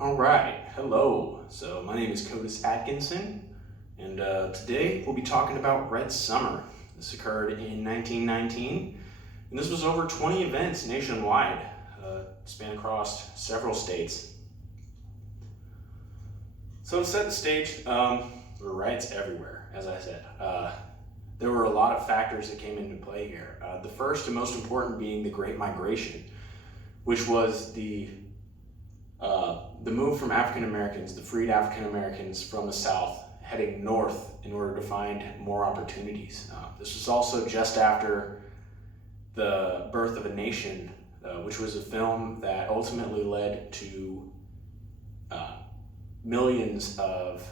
All right, hello. So my name is Codis Atkinson, and today we'll be talking about Red Summer. This occurred in 1919, and this was over 20 events nationwide, span across several states. So to set the stage, there were riots everywhere, as I said. There were a lot of factors that came into play here. The first and most important being the Great Migration, which was the move from African Americans, the freed African Americans from the South, heading north in order to find more opportunities. This was also just after the Birth of a Nation, which was a film that ultimately led to millions of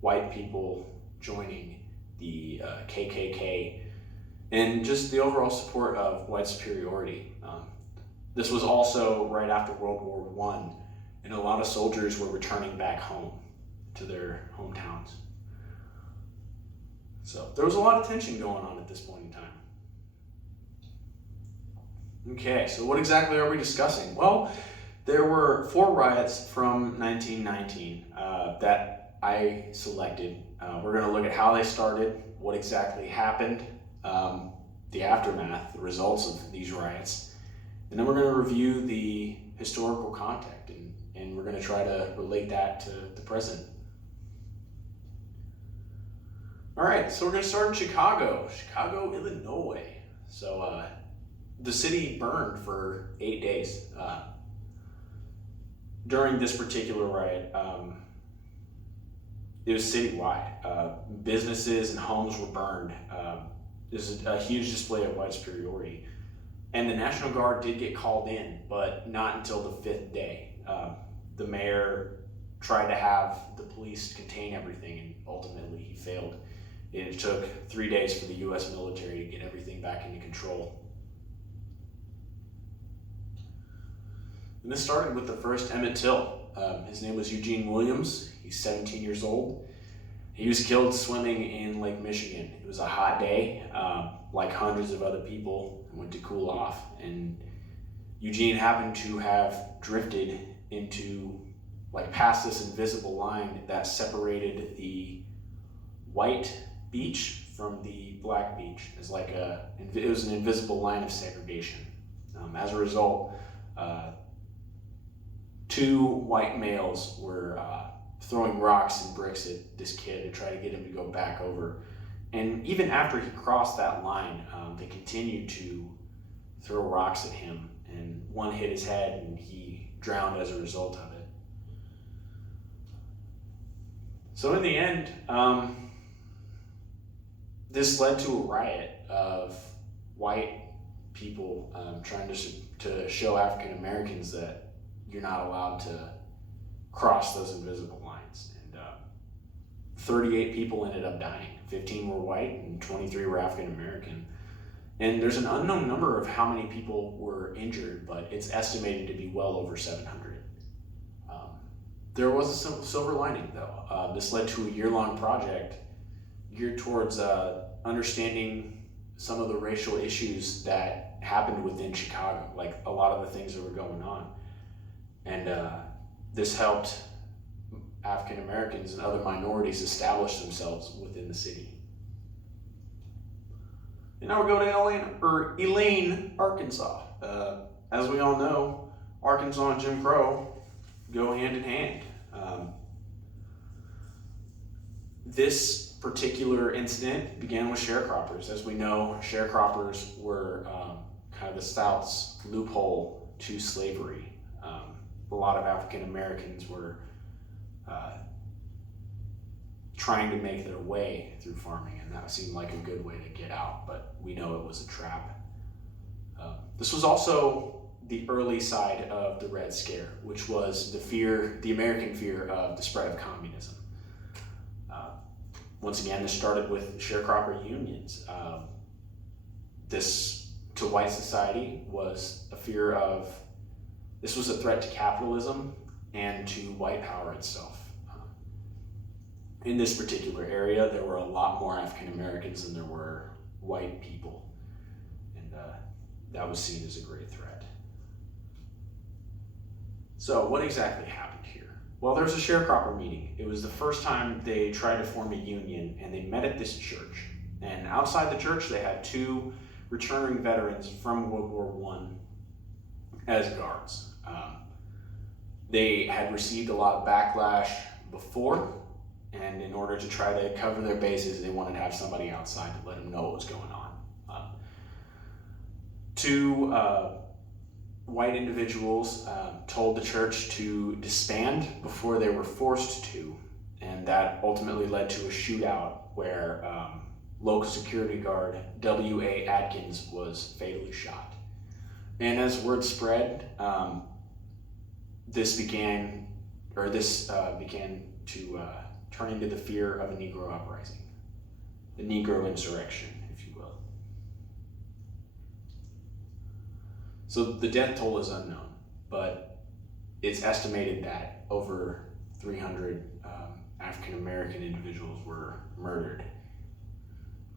white people joining the KKK and just the overall support of white superiority. This was also right after World War I, and a lot of soldiers were returning back home to their hometowns. So there was a lot of tension going on at this point in time. Okay, so what exactly are we discussing? Well, there were 4 riots from 1919 that I selected. We're going to look at how they started, what exactly happened, the aftermath, the results of these riots, and then we're going to review the historical context and we're going to try to relate that to the present. All right, so we're going to start in Chicago, Illinois. So the city burned for 8 days. During this particular riot, it was citywide. Businesses and homes were burned. This is a huge display of white superiority. And the National Guard did get called in, but not until the 5th day. The mayor tried to have the police contain everything, and ultimately he failed. It took 3 days for the U.S. military to get everything back into control. And this started with the first Emmett Till. His name was Eugene Williams. He's 17 years old. He was killed swimming in Lake Michigan. It was a hot day, like hundreds of other people went to cool off. And Eugene happened to have drifted into, past this invisible line that separated the white beach from the black beach. It was an invisible line of segregation. As a result, 2 white males were throwing rocks and bricks at this kid to try to get him to go back over. And even after he crossed that line, they continued to throw rocks at him, and one hit his head and he drowned as a result of it. So in the end, this led to a riot of white people trying to show African Americans that you're not allowed to cross those invisible lines. And 38 people ended up dying. 15 were white and 23 were African American. And there's an unknown number of how many people were injured, but it's estimated to be well over 700. There was a silver lining, though. This led to a year-long project geared towards understanding some of the racial issues that happened within Chicago, like a lot of the things that were going on. And this helped African Americans and other minorities establish themselves within the city. And now we go to Elaine, Arkansas. As we all know, Arkansas and Jim Crow go hand in hand. This particular incident began with sharecroppers. As we know, sharecroppers were kind of the South's loophole to slavery. A lot of African Americans were trying to make their way through farming, and that seemed like a good way to get out, but we know it was a trap. This was also the early side of the Red Scare, which was the American fear of the spread of communism. Once again, this started with sharecropper unions. This, to white society, was a fear of, this was a threat to capitalism and to white power itself. In this particular area, there were a lot more African Americans than there were white people, and that was seen as a great threat. So what exactly happened here? Well, there was a sharecropper meeting. It was the first time they tried to form a union, and they met at this church. And outside the church, they had two returning veterans from World War One as guards. They had received a lot of backlash before, and in order to try to cover their bases, they wanted to have somebody outside to let them know what was going on. Two white individuals told the church to disband before they were forced to, and that ultimately led to a shootout where local security guard W.A. Atkins was fatally shot. And as word spread, this began to turn into the fear of a Negro uprising, the Negro insurrection, if you will. So the death toll is unknown, but it's estimated that over 300 African American individuals were murdered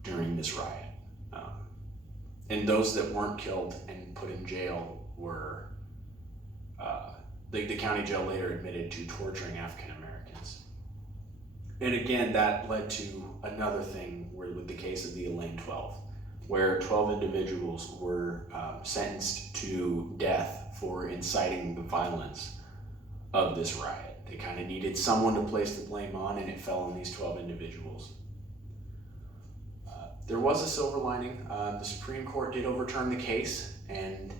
during this riot. And those that weren't killed and put in jail were, the county jail later admitted to torturing African Americans. And again, that led to another thing with the case of the Elaine 12, where 12 individuals were sentenced to death for inciting the violence of this riot. They kind of needed someone to place the blame on, and it fell on these 12 individuals. There was a silver lining. The Supreme Court did overturn the case, and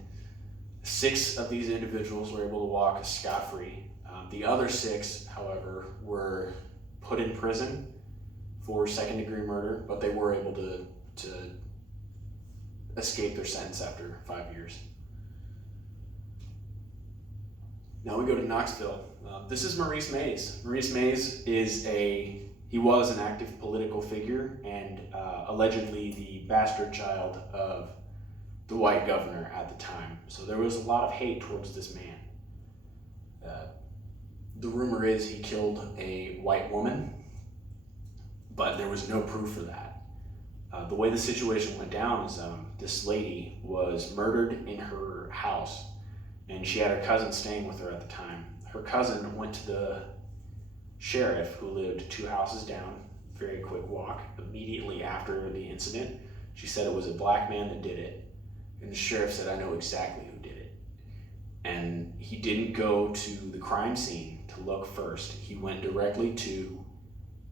6 of these individuals were able to walk scot-free. The other 6, however, were put in prison for second-degree murder, but they were able to escape their sentence after 5 years. Now we go to Knoxville. This is Maurice Mays. Maurice Mays was an active political figure and allegedly the bastard child of the white governor at the time. So there was a lot of hate towards this man. The rumor is he killed a white woman, but there was no proof for that. The way the situation went down is this lady was murdered in her house, and she had her cousin staying with her at the time. Her cousin went to the sheriff, who lived 2 houses down, very quick walk, immediately after the incident. She said it was a black man that did it, and the sheriff said, "I know exactly who did it." And he didn't go to the crime scene to look first. He went directly to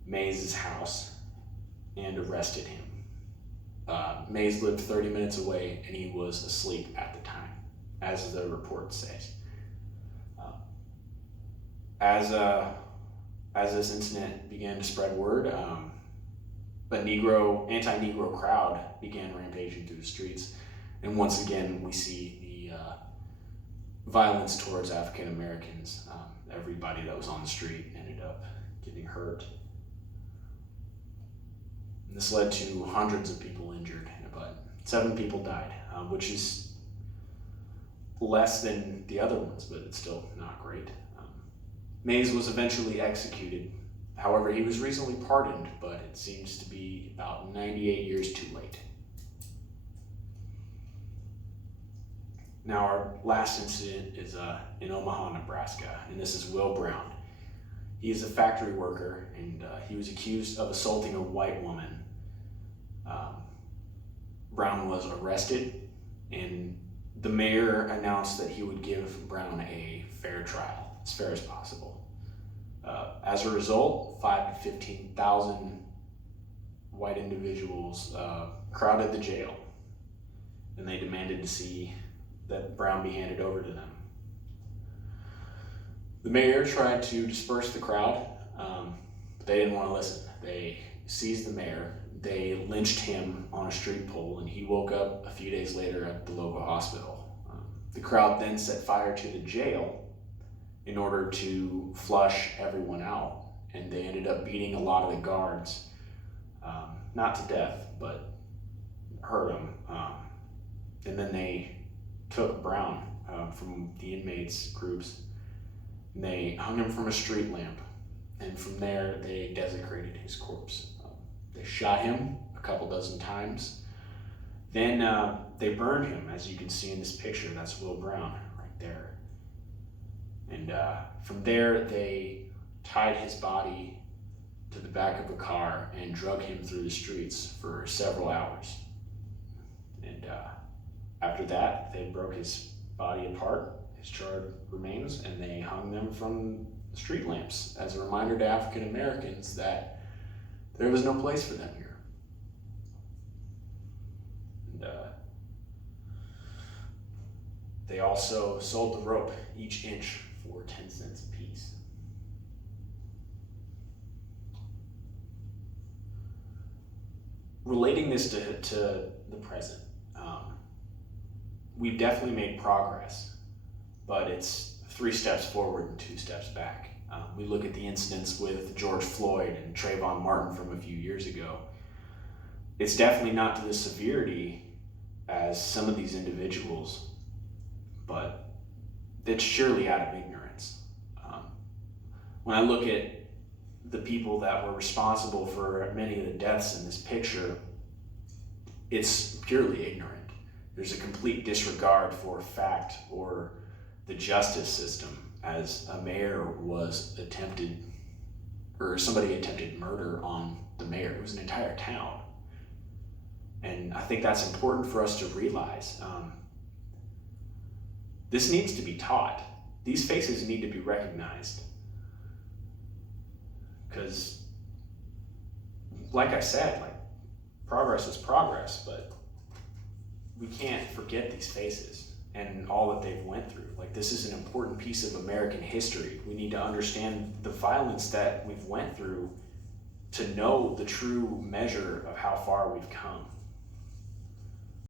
Mays' house and arrested him. Mays lived 30 minutes away, and he was asleep at the time, as the report says. As this incident began to spread word, a anti-Negro crowd began rampaging through the streets, and once again we see the violence towards African Americans. Everybody that was on the street ended up getting hurt. And this led to hundreds of people injured, but 7 people died, which is less than the other ones, but it's still not great. Mays was eventually executed. However, he was recently pardoned, but it seems to be about 98 years too late. Now, our last incident is in Omaha, Nebraska, and this is Will Brown. He is a factory worker, and he was accused of assaulting a white woman. Brown was arrested, and the mayor announced that he would give Brown a fair trial, as fair as possible. As a result, 5,000 to 15,000 white individuals crowded the jail, and they demanded to see that Brown be handed over to them. The mayor tried to disperse the crowd, but they didn't want to listen. They seized the mayor, they lynched him on a street pole, and he woke up a few days later at the local hospital. The crowd then set fire to the jail in order to flush everyone out, and they ended up beating a lot of the guards, not to death, but hurt them. And then they took Brown from the inmates groups, and they hung him from a street lamp, and from there they desecrated his corpse. They shot him a couple dozen times. Then they burned him, as you can see in this picture. That's Will Brown right there. And from there, they tied his body to the back of a car and drug him through the streets for several hours. And after that, they broke his body apart, his charred remains, and they hung them from the street lamps as a reminder to African Americans that there was no place for them here. And they also sold the rope, each inch, for 10 cents a piece. Relating this to the present, we've definitely made progress, but it's 3 steps forward and 2 steps back. We look at the incidents with George Floyd and Trayvon Martin from a few years ago. It's definitely not to the severity as some of these individuals, but it's surely out of ignorance. When I look at the people that were responsible for many of the deaths in this picture, it's purely ignorant. There's a complete disregard for fact or the justice system, as a mayor was attempted, or somebody attempted murder on the mayor. It was an entire town. And I think that's important for us to realize. This needs to be taught. These faces need to be recognized. Because, like I said, progress is progress, but we can't forget these faces and all that they've went through. This is an important piece of American history. We need to understand the violence that we've went through to know the true measure of how far we've come.